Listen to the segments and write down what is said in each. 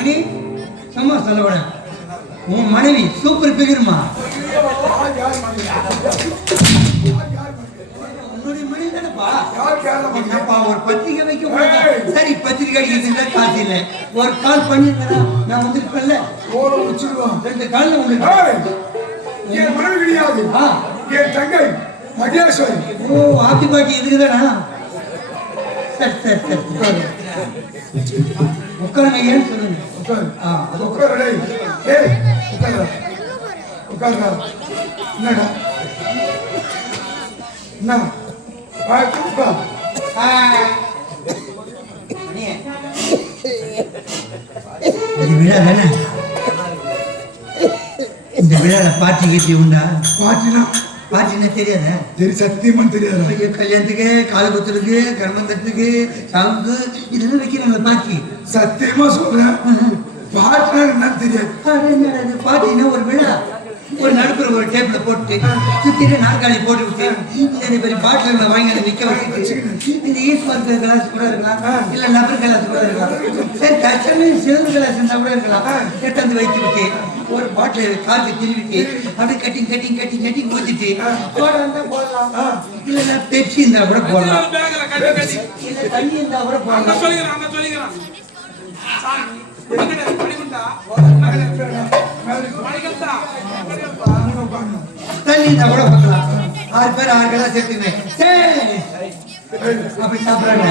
மணி சும்மா சொல்லக்கூட உன் மனைவி சூப்பர் பிகருமா. உன்னுடைய மனைவி தானப்பா. என்னப்பா ஒரு பத்திரிகை வைக்க சரி பத்திரிகை அடிக்கிறதுல காசு இல்லை. ஒரு கால் பண்ணிருந்தா நான் வந்துருப்பேன்ல. 2 கால் உங்களுக்கு என் மனைவி கிடையாது. என் தங்கை மகேஸ்வரி. ஓ ஆத்தி பாட்டி இதுக்குதானா? சரி சரி சரி உட்காருங்க. ஏன்னு சொல்லுங்க. என்னடா என்ன விழா தானே? இந்த விழால பாட்டி கட்டி உண்டா? பாட்டின்னா தெரியாதா? சத்தியமா தெரியாது. கல்யாணத்துக்கு கால குத்துறதுக்கு கர்மந்தத்துக்கு சாவுக்கு இதெல்லாம் வைக்கிறாங்க பாட்டி. சத்தியமா சொல்றேன் பாட்டினா என்னன்னு தெரியாது. பாட்டின்னா ஒரு விழா ஒரு நடுப்புற ஒரு டேபிள போட்டு சுத்திட்டு நாற்காலி போட்டு விட்டு இந்த பெரிய பாட்டில வாங்கி அதை நிக்க வச்சுட்டு இந்த ஈஸ்வர் கிளாஸ் கூட இருக்கலாம், இல்ல நபர் கிளாஸ் கூட இருக்கலாம், சரி தச்சமே சிறந்த கிளாஸ் இருந்தா கூட இருக்கலாம். எட்டாந்து வைத்து விட்டு ஒரு பாட்டில காற்று திருவிட்டு அப்படியே கட்டிங் கட்டிங் கட்டிங் கட்டிங் ஊத்திட்டு போடலாம். இல்லைன்னா பெப்சி இருந்தா கூட போடலாம், இல்ல தண்ணி இருந்தா கூட போடலாம். தண்ணி இருந்தா கூட போடலாம். 6 பேர் 6 கிளாஸ் எடுத்துமே அப்படி சாப்பிடுறாங்க.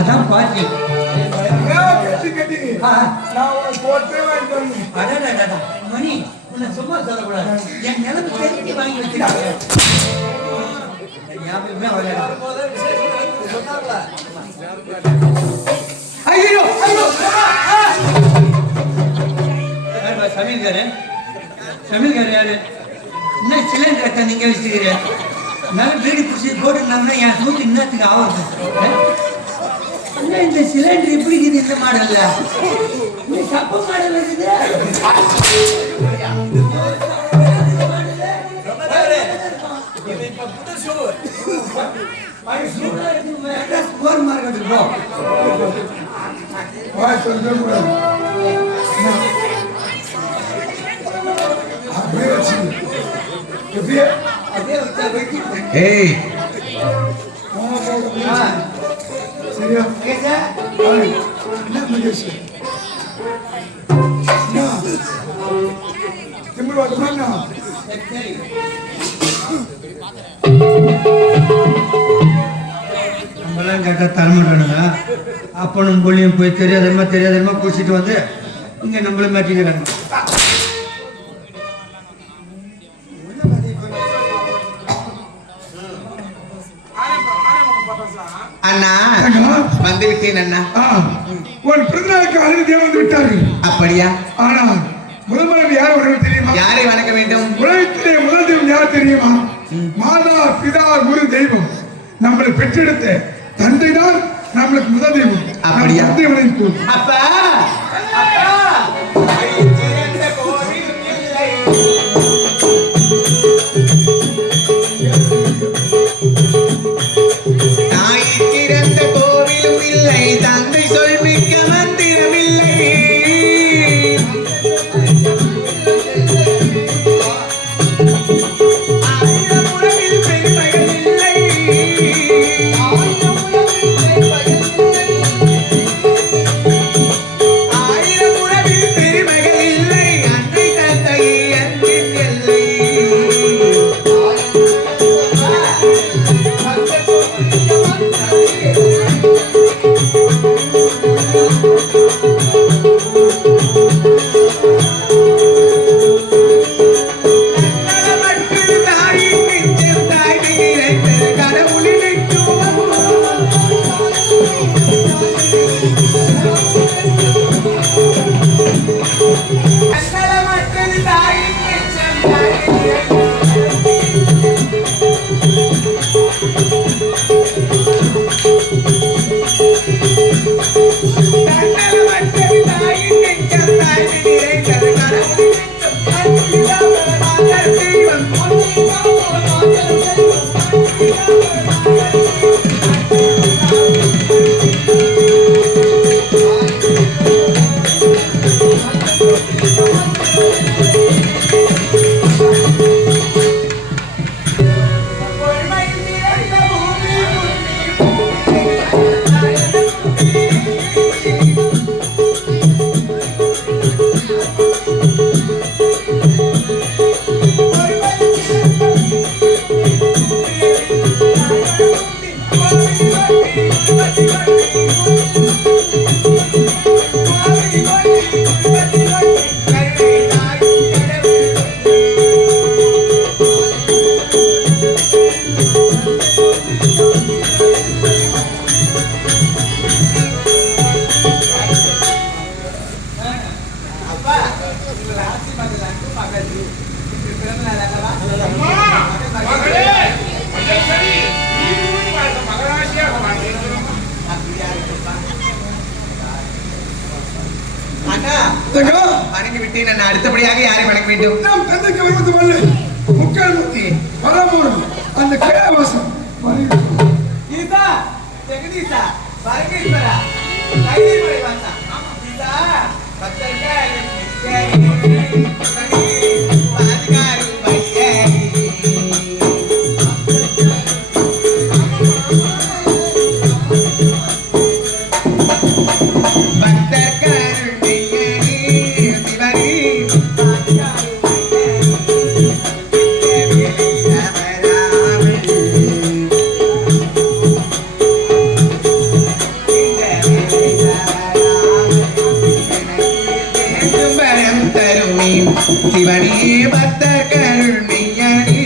அதான் பாட்டி. மணி உன்னை சும்மா சொல்லக்கூடாது. என் நிலவு தெரிஞ்சு வாங்கி வச்சிருக்காங்க. ஐயோ சமையல்காரு யாரு? என்ன சிலிண்டர் நீங்க வச்சுக்கிறீங்க? நல்ல பீடி பிடிச்சி போட்டுருந்தாங்கன்னா என் சூட்டு இன்னத்துக்கு ஆகுது. இந்த சிலிண்டர் எப்படி இருக்குது? இந்த மாடல்ல சப்ப மாடல் இருக்குது. நம்மளாம் கேட்டா தலைமுறைங்க அப்பனும் பொள்ளியும் போய் தெரியாதமா குடிச்சிட்டு வந்து இங்க நம்மள மாட்டிக்கிறாங்க. அண்ணா வந்து விட்டேன் அண்ணா. ஒரு பிறந்தநாளுக்கு அழகு வந்து விட்டார்கள். அப்படியா? ஆனால் முதல் மனைவி யார் வணக்கம் தெரியுமா? யாரை வணங்க வேண்டும்? உலகத்திலே முதல் தெய்வம் யார் தெரியுமா? மாதா பிதா குரு தெய்வம். நம்மளை பெற்றெடுத்த தந்தை தான் நம்மளுக்கு முதல் தெய்வம். அப்படியா? அப்பா தந்தை சொல் மிக்க மந்திரமில்லை. ஆயிரம் உறவில் பெருமைகள் இல்லை. ஆயிரம் உறவில் பெருமைகள் இல்லை. அன்னை தந்தை அன்பின் எல்லை. அண்ணா தங்கா, வணங்கி விட்டேன். நான் அடுத்தபடியாக யாரை வணங்க வேண்டும்? நம் தந்தைக்கு வருவது மல்லு முக்கால் முத்தி பரமபுரம் அந்த கைலாசம் ஈசா ஜெகதீசா பரமேஸ்வரா கைலைமலை வாசா ஈசா பக்தர்கள் பாதுகாரு பையே சிவனே பக்தர்கள் மெய்யனே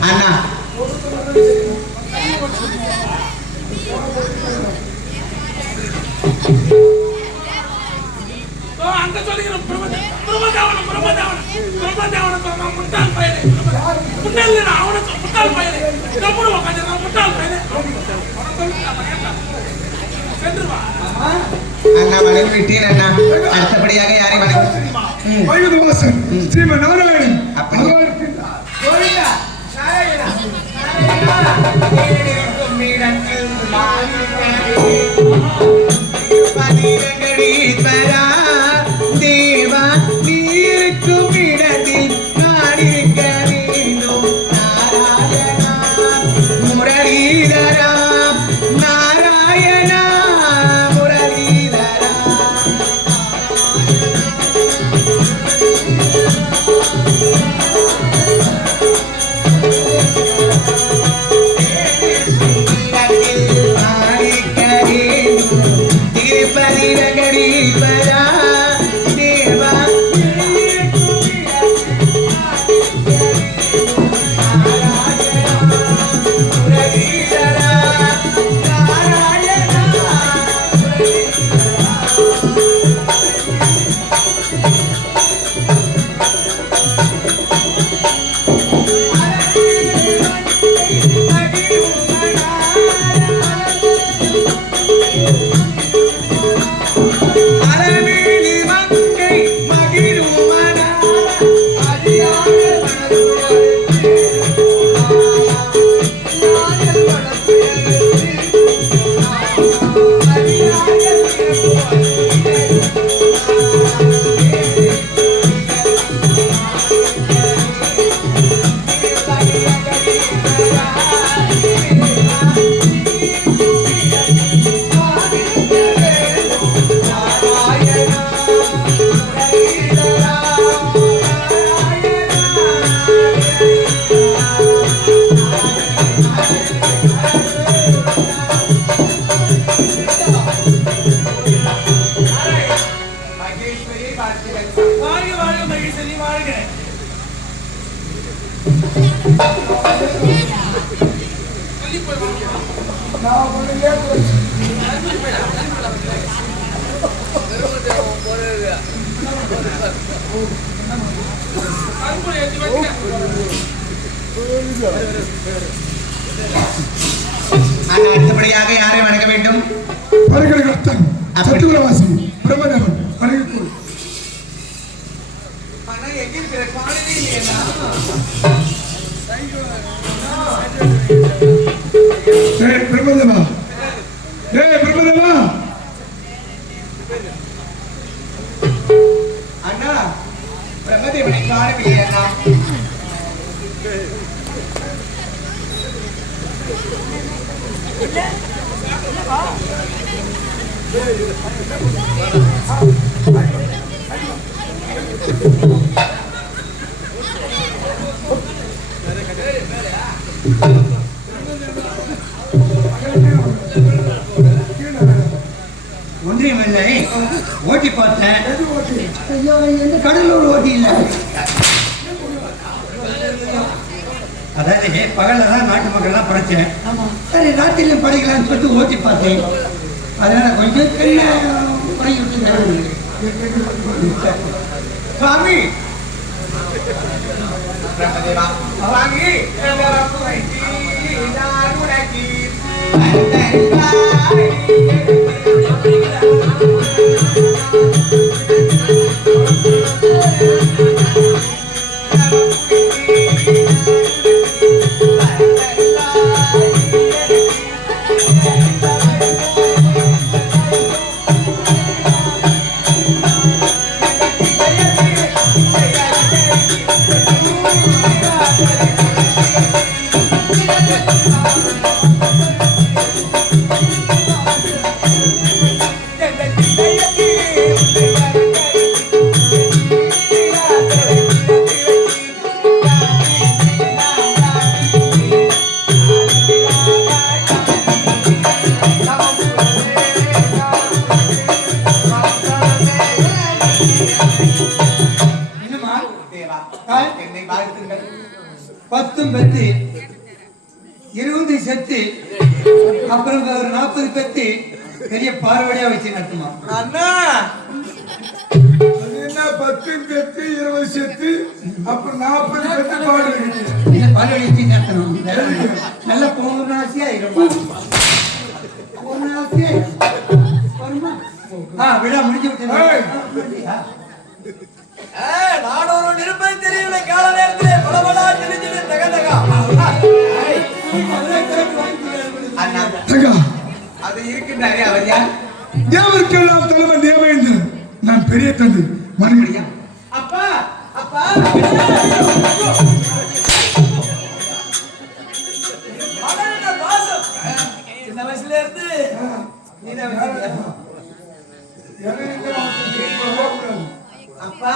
அண்ணா அங்க சொல்லிக்கிறோம் பிரம்மதேவன முட்டாள் பையனே முட்டாள் அவனை முட்டாள் பையனே கம்முனு உட்காந்து முட்டாள் பையனே சென்றுவா அண்ணா வணங்கி விட்டேன். அண்ணா அடுத்தபடியாக யாரை வணங்க வைகுந்தவாசன் ஸ்ரீமன் நாராயணன் அப்படி அவருக்கு தேவா நீருக்கும் இடத்தில் நான் இருக்க வேண்டும். நாராயணா முரளிதரா நாராயணா முரளிதரா திருப்பதி வெங்கடீஸ்வரா தேவா வாழ்க வாழ்க மகேஸ்வரி வாழ்க சொல்லி போய் அடுத்தபடியாக யாரை வணங்க வேண்டும்? பரகரகர்த்தன் சத்துகுலவாசி பிரம்மதேவன் வணங்கிக்கூறு. எங்க இருக்கிற காலையிலே இல்லையா? பிரபந்தமா பிரபந்தமா அண்ணா பிரம்மதேவனை காணவில்லை அண்ணா. ஒன்றியமில்லை, ஓட்டி பார்த்தேன். ஐயோ, எந்த கடலூர் ஓட்டி இல்லை. அதாவது பகல்ல தான் நாட்டு மக்கள்லாம் படைச்சேன். சரி, ராத்திரிலையும் படைக்கலாம்னு சொல்லிட்டு ஓட்டி பார்த்தேன். அதனால கொஞ்சம் பெரிய படகி விட்டு சுவாமி பிரம்மதேவா சுவாமி நான் உனக்கு பத்தும் பெத்து 20 செத்து அப்புறம் ஒரு 40 பெத்து பெரிய பார்வடியா வச்சு நடத்துமா அண்ணா. என்ன 10 பெத்து 20 செத்து அப்புறம் 40 பெத்து பாடுறீங்க. பார்வடி வச்சு நடத்தணும். நல்ல பொண்ணாசியா இருக்கும். விழா முடிஞ்சு விட்டு நானூறு நிருப்பை தெரியவில்லை. கால நேரத்திலே பலபலா தெரிஞ்சு தகதகா அது இருக்கின்றாரே அவர் யார்? தேவருக்கெல்லாம் தலைமை தேவேந்திரன். நான் பெரிய தந்தை மறுபடியா அப்பா அப்பா சின்ன வயசுல இருந்து அப்பா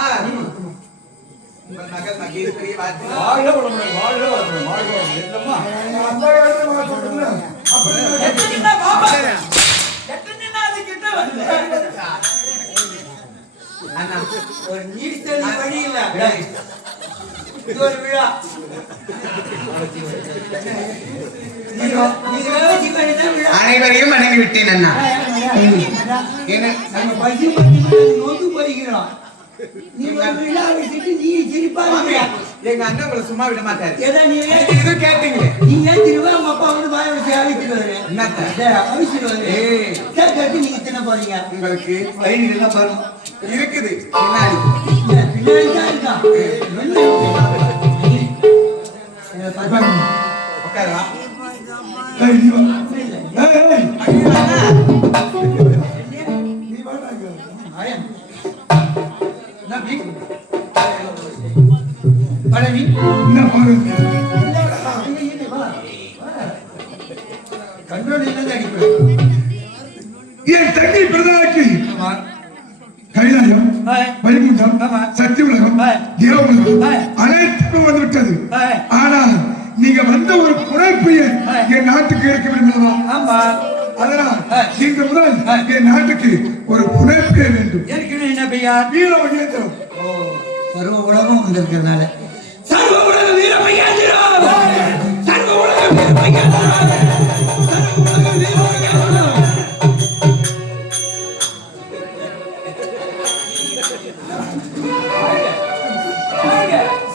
உங்கள் மகள் மகேஸ்வரியை வாழ்த்து. அண்ணா, ஒரு நீர் தெளி வழி இல்ல. இது ஒரு விழா. அனைவரையும் வணங்கி விட்டேன் அண்ணா. நம்ம பசி நொந்து போய்கிறோம். நீ ஒரு விழா வச்சுட்டு நீ சிரிப்பாங்க. எங்க அண்ணன் உங்களை சும்மா விட மாட்டாரு. ஏதா நீ இது கேட்டீங்களே, நீ ஏத்திருவா உங்க அப்பா வந்து வாய வச்சு அழிச்சிருவாரு. என்னத்த அழிச்சிருவாரு. கேட்டு நீங்க தின்ன போறீங்க. உங்களுக்கு வயிறு எல்லாம் வரும். இருக்குது பின்னாடி. பின்னாடி தான் இருக்கா. உட்காரா. என் தங்கை பிரதானுக்கு கைலாயம் வைகுண்டம் சக்தி உலகம் தேவ உலகம் அனைத்தும் வந்து விட்டது. ஆனால் நீங்க வந்த ஒரு குறைப்பையன் என் நாட்டுக்கு இருக்க வேண்டும். அதனால் நீங்க முதல் என் நாட்டுக்கு ஒரு புனைப்பெயர் வேண்டும். என்ன பெயர்? வீர மகேந்திரம். சர்வ உலகம் வந்திருக்கிறதுனால சர்வ உலக வீர மகேந்திரம். சர்வ உலக வீர மகேந்திரம். சர்வ உலக வீர மகேந்திரம்.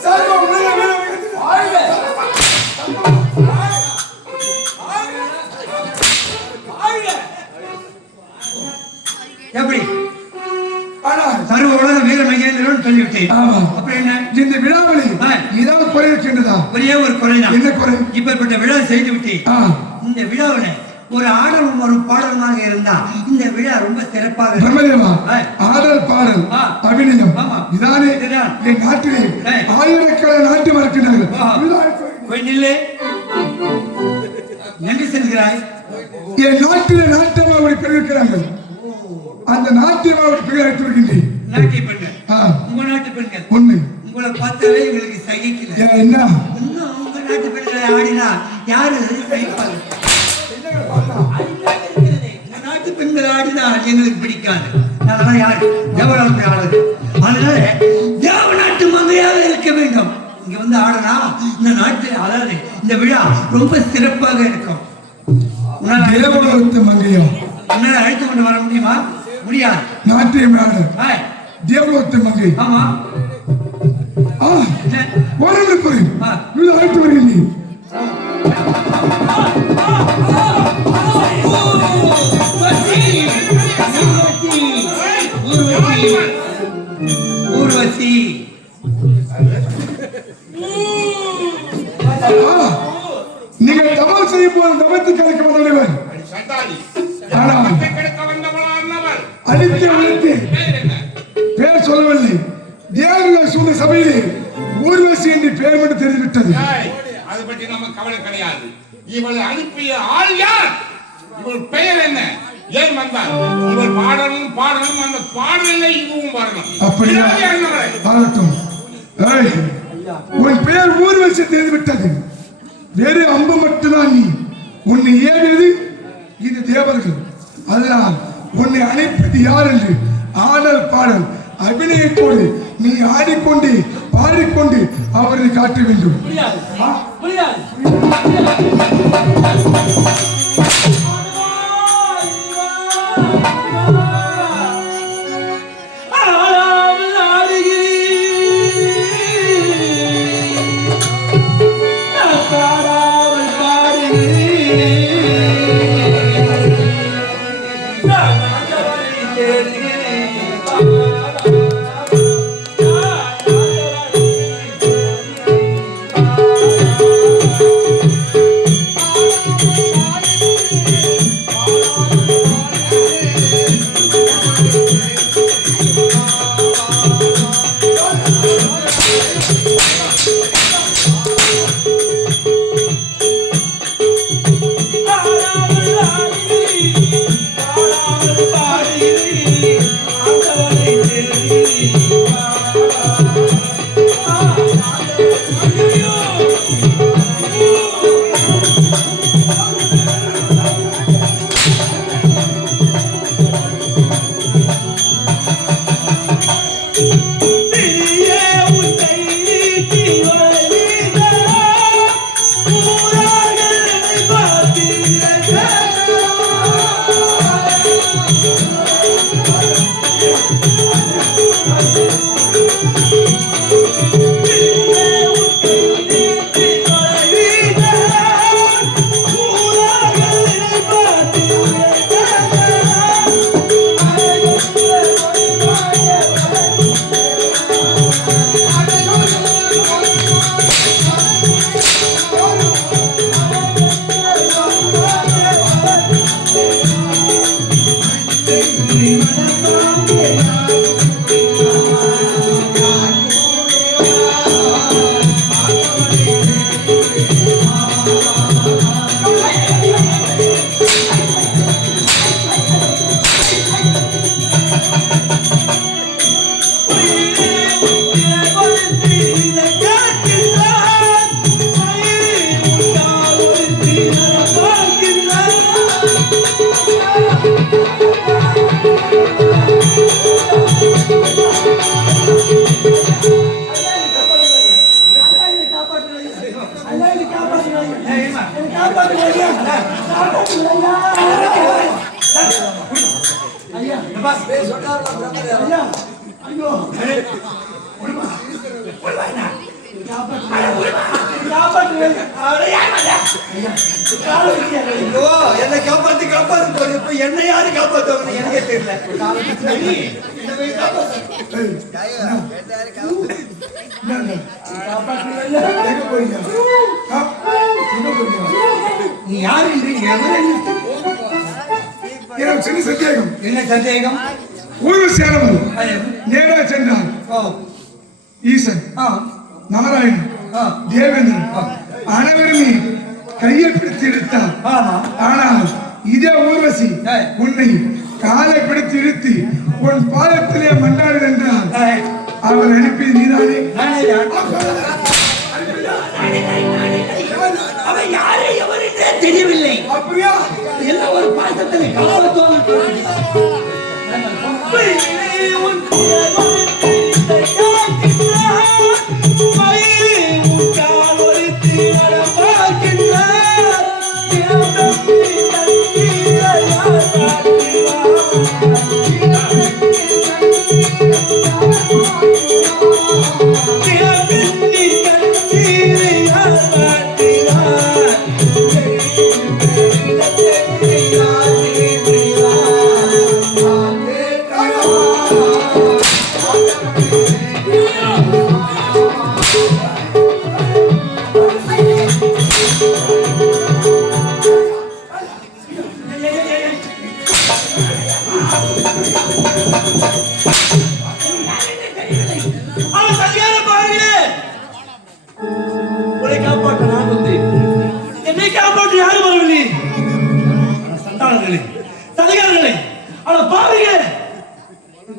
சர்வ உலக வீர எப்படி? ஆனால் சர்வ உலக வீர மகேந்திரம் சொல்லிவிட்டேன். ஆமா. அப்புறம் என்ன? இந்த விழாவில் ஏதாவது குறை இருக்கின்றதா? ஒரே ஒரு குறைதான். என்ன குறை? இப்பேற்பட்ட விழா செய்து விட்டேன். இந்த விழாவில் ஒரு ஆடலும் ஒரு பாடலுமாக இருந்தா இந்த விழா ரொம்ப சிறப்பாக இருக்கும். பிரம்மதேவா, ஆடல் பாடல் அபிநயம் இதானே என் நாட்டிலே ஆயிரக்கணக்கான நாட்டியம் இருக்கின்றார்கள். போய் நில்லு. நன்றி செல்கிறாய். என் நாட்டிலே நாட்டியமாக பெற்றிருக்கிறார்கள். அந்த நாட்டியமாக பெயர் வருகின்றேன். நாட்டிய பெண்கள், உங்க நாட்டு பெண்கள் ஒண்ணு உங்களை பார்த்தாலே எங்களுக்கு சகிக்கல. என்ன இன்னும் உங்க நாட்டு பெண்களை ஆடினா யாரு சகிப்பாங்க? உங்க நாட்டு பெண்கள் ஆடினா எங்களுக்கு பிடிக்காது. அதெல்லாம் யாரு தேவநாட்டு ஆளுது. அதனால தேவ நாட்டு மங்கையாக இருக்க வேண்டும். இங்க வந்து ஆடனா இந்த நாட்டு அதாவது இந்த விழா ரொம்ப சிறப்பாக இருக்கும். தேவநாட்டு மங்கையா உன்னால அழைத்து கொண்டு வர முடியுமா? முடியாது. நாட்டியம் தேவநாட்டு மங்கை. ஆமா அழைத்து வருகிறேன். ஊர்வசி நீங்கள் தவறு செய்யும் போது தவத்தை கிடைக்க வந்தவர். அடித்து பேர் சொல்லவில்லை. தேவர்கள் சூழ்ந்த சபையிலே ஊர்வசி என்று பெயர் மட்டும் தெரிந்துவிட்டது. அதை பற்றி நம்ம கவலை கிடையாது. இவளை அனுப்பிய ஆள் யார்? இவள் பெயர் என்ன? ஏன் வந்தார்? இவள் பாடணும் பாடணும், அந்த பாடலை இதுவும் வரணும். அப்படியா? பாடட்டும். உன் பெயர் ஊர்வசி தெரிந்துவிட்டது. வேறு அம்பு மட்டும்தான் நீ. உன்னை ஏவியது இது தேவர்கள். அதனால் உன்னை அழைப்பது யார் என்று ஆடல் பாடல் அபிநயத்தோடு நீ ஆடிக்கொண்டு பாடிக்கொண்டு அவரை காட்ட வேண்டும். ஐயோ, என்னை காப்பாத்து போது இப்ப என்ன யாரு காப்பாத்துவாங்க எனக்கே தெரியல. எங்க போறீங்க? எங்க போறீங்க? நீ யாரு எவரு? எனக்கு சின்ன சந்தேகம். என்ன சந்தேகம்? ஊர்வசியானவர் நேரா சென்றார். ஈசன், நாராயணன், தேவேந்திரன் அனைவருமே கையை பிடித்து இழுத்தார். ஆனால் இதே ஊர்வசி உன்னை காலை பிடித்து இழுத்து உன் பாதத்திலே மண்டாடு என்றார். அவர் அனுப்பியது நீதானே? அவன் யாரு எவருன்னே தெரியவில்லை. அப்படியா? எல்லாம் ஒரு பாசத்தில் காப்பாற்றுவாங்க.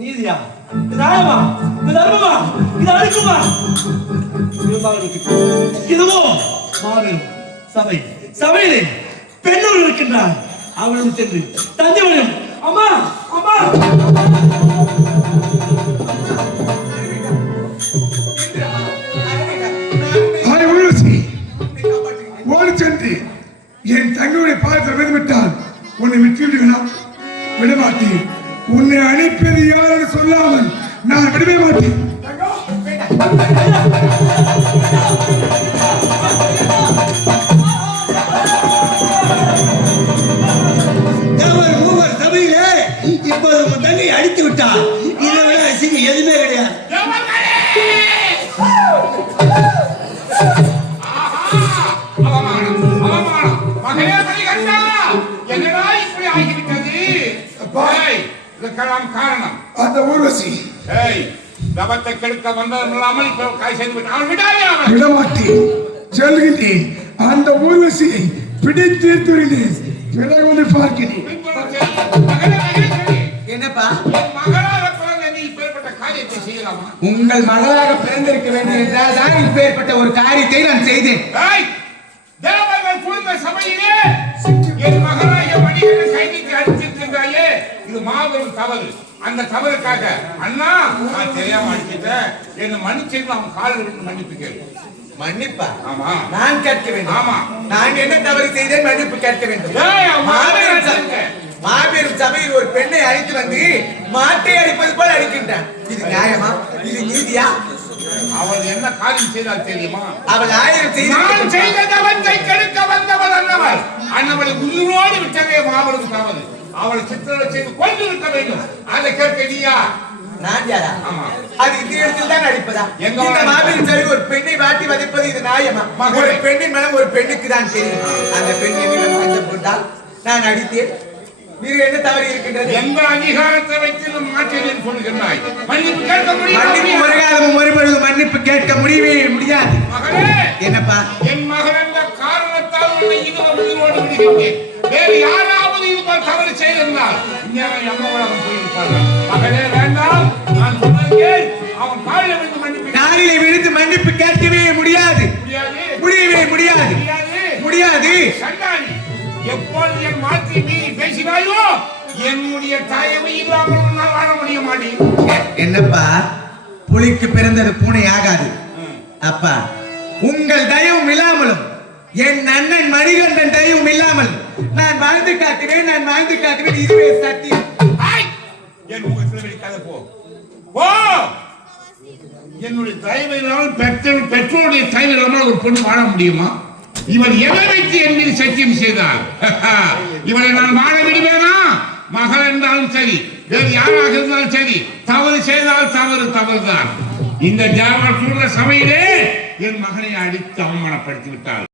நீதியா, நியாயமா, தர்மமா, இது அழுக்குமா? இதுவோ மாபெரும் சபை. சபையிலே பெண்ணோடு இருக்கின்றார். அவளும் சென்று தஞ்சைவனும் அம்மா அம்மா ஓடி சென்று என் தங்களுடைய பாதத்தில் விழுந்துவிட்டால் உன்னை விட்டு விடுவேனா? விடமாட்டேன். உன்னை அனுப்பியது யார் என்று சொல்லாமல் நான் விடவே மாட்டேன். மூவர் சபையிலே இப்போது உன் தண்ணி அடித்து விட்டார். இதை விட அசிங்கம் எதுவுமே கிடையாது. காரணம் அந்த ஊர்வசி தவத்தை கெடுக்க வந்தவர்கள் விடமாட்டேன் சொல்கிறேன். அந்த ஊர்வசியை பிடித்து பிறகு வந்து பார்க்கிறேன். என்னப்பா, உங்கள் மகளாக பிறந்திருக்க வேண்டும் என்றால் தான் இப்பேற்பட்ட ஒரு காரியத்தை நான் செய்தேன். தேவர்கள் குழுந்த சபையிலே என் மகளாய மணிகளை கைதிக்கு அடித்திருக்கின்றாயே, இது மாபெரும் தவறு. அந்த தவறுக்காக அண்ணா நான் தெரியாம அடிச்சிட்டேன், என்ன மன்னிச்சு அவன் காலில் விட்டு மன்னிப்பு கேள்வி. மன்னிப்பா? ஆமா, நான் கேட்க வேண்டும். ஆமா, நான் என்ன தவறு செய்தேன்? மன்னிப்பு கேட்க வேண்டும். மாபெரும் சபையில் ஒரு பெண்ணை அழைத்து வந்து மாட்டை அடிப்பது போல அடிக்கின்றான். இது நியாயமா? இது நீதியா? அவள் என்ன காரியம் செய்தால் தெரியுமா? அவள் 1000 செய்த தவத்தை கெடுக்க வந்தவள் அண்ணவள். அவளை உயிரோடு விட்டதே மாபெரும் தவறு. அவளை சித்திரவதை செய்து கொண்டு இருக்க வேண்டும். அதை கேட்க நீயா? நான் யாரா? ஆமா. அது இந்த இடத்தில் தான் அடிப்பதா? எங்க இந்த மாபெரும் சபை ஒரு பெண்ணை வாட்டி வதைப்பது இது நியாயமா? ஒரு பெண்ணின் மனம் ஒரு பெண்ணுக்கு தான் தெரியும். அந்த பெண் என்னிடம் சத்தம் போட்டால் நான் அடித்தேன். நீர் என்ன தவறு இருக்கின்றது? எந்த அதிகாரத்தை வைத்து மாற்றேன் சொல்லுகிறாய்? மன்னிப்பு கேட்க முடியும்? ஒரு காலமும் ஒருபொழுது மன்னிப்பு கேட்க முடியவே முடியாது. மகனே, என்னப்பா? என் மகன் என்ற காரணத்தால் உன்னை இதுவரை உயிரோடு விடுகின்றேன். வேறு யாராவது இது போல் தவறு செய்திருந்தால் அம்மாவளம் போயிருப்பார்கள். மகனே வேண்டாம், நான் சொன்னேன். அவன் காலில் விழுந்து மன்னிப்பு காலிலே விழுந்து மன்னிப்பு கேட்கவே முடியாது. முடியவே முடியாது. முடியாது. சண்டாளி, எப்போது என் மாற்றி நீ பேசினாயோ என்னுடைய தயவு இல்லாமல் நான் வாழ முடிய மாட்டேன். என்னப்பா, புலிக்கு பிறந்தது பூனை ஆகாது. அப்பா, உங்கள் தயவும் இல்லாமலும் என் அண்ணன் மணிகண்டன் தயவும் இல்லாமல் நான் வாழ்ந்து காட்டுவேன். நான் வாழ்ந்து காட்டுவேன். இதுவே சத்தியம். என் முகத்தில் வெளிக்காத போ. என்னுடைய தயவு இல்லாமல் பெற்றோருடைய தயவு இல்லாமல் ஒரு பொண்ணு வாழ முடியுமா? இவன் எதை வைத்து என் மீது சத்தியம் செய்தார்? இவனை நான் வாழ விடுவேனா? மகள் என்றாலும் சரி, வேறு யாராக இருந்தாலும் சரி, தவறு செய்தால் தவறுதான். இந்த ஜாவார் சூழ்ந்த சபையிலே என் மகனை அடித்து அவமானப்படுத்தி விட்டார்.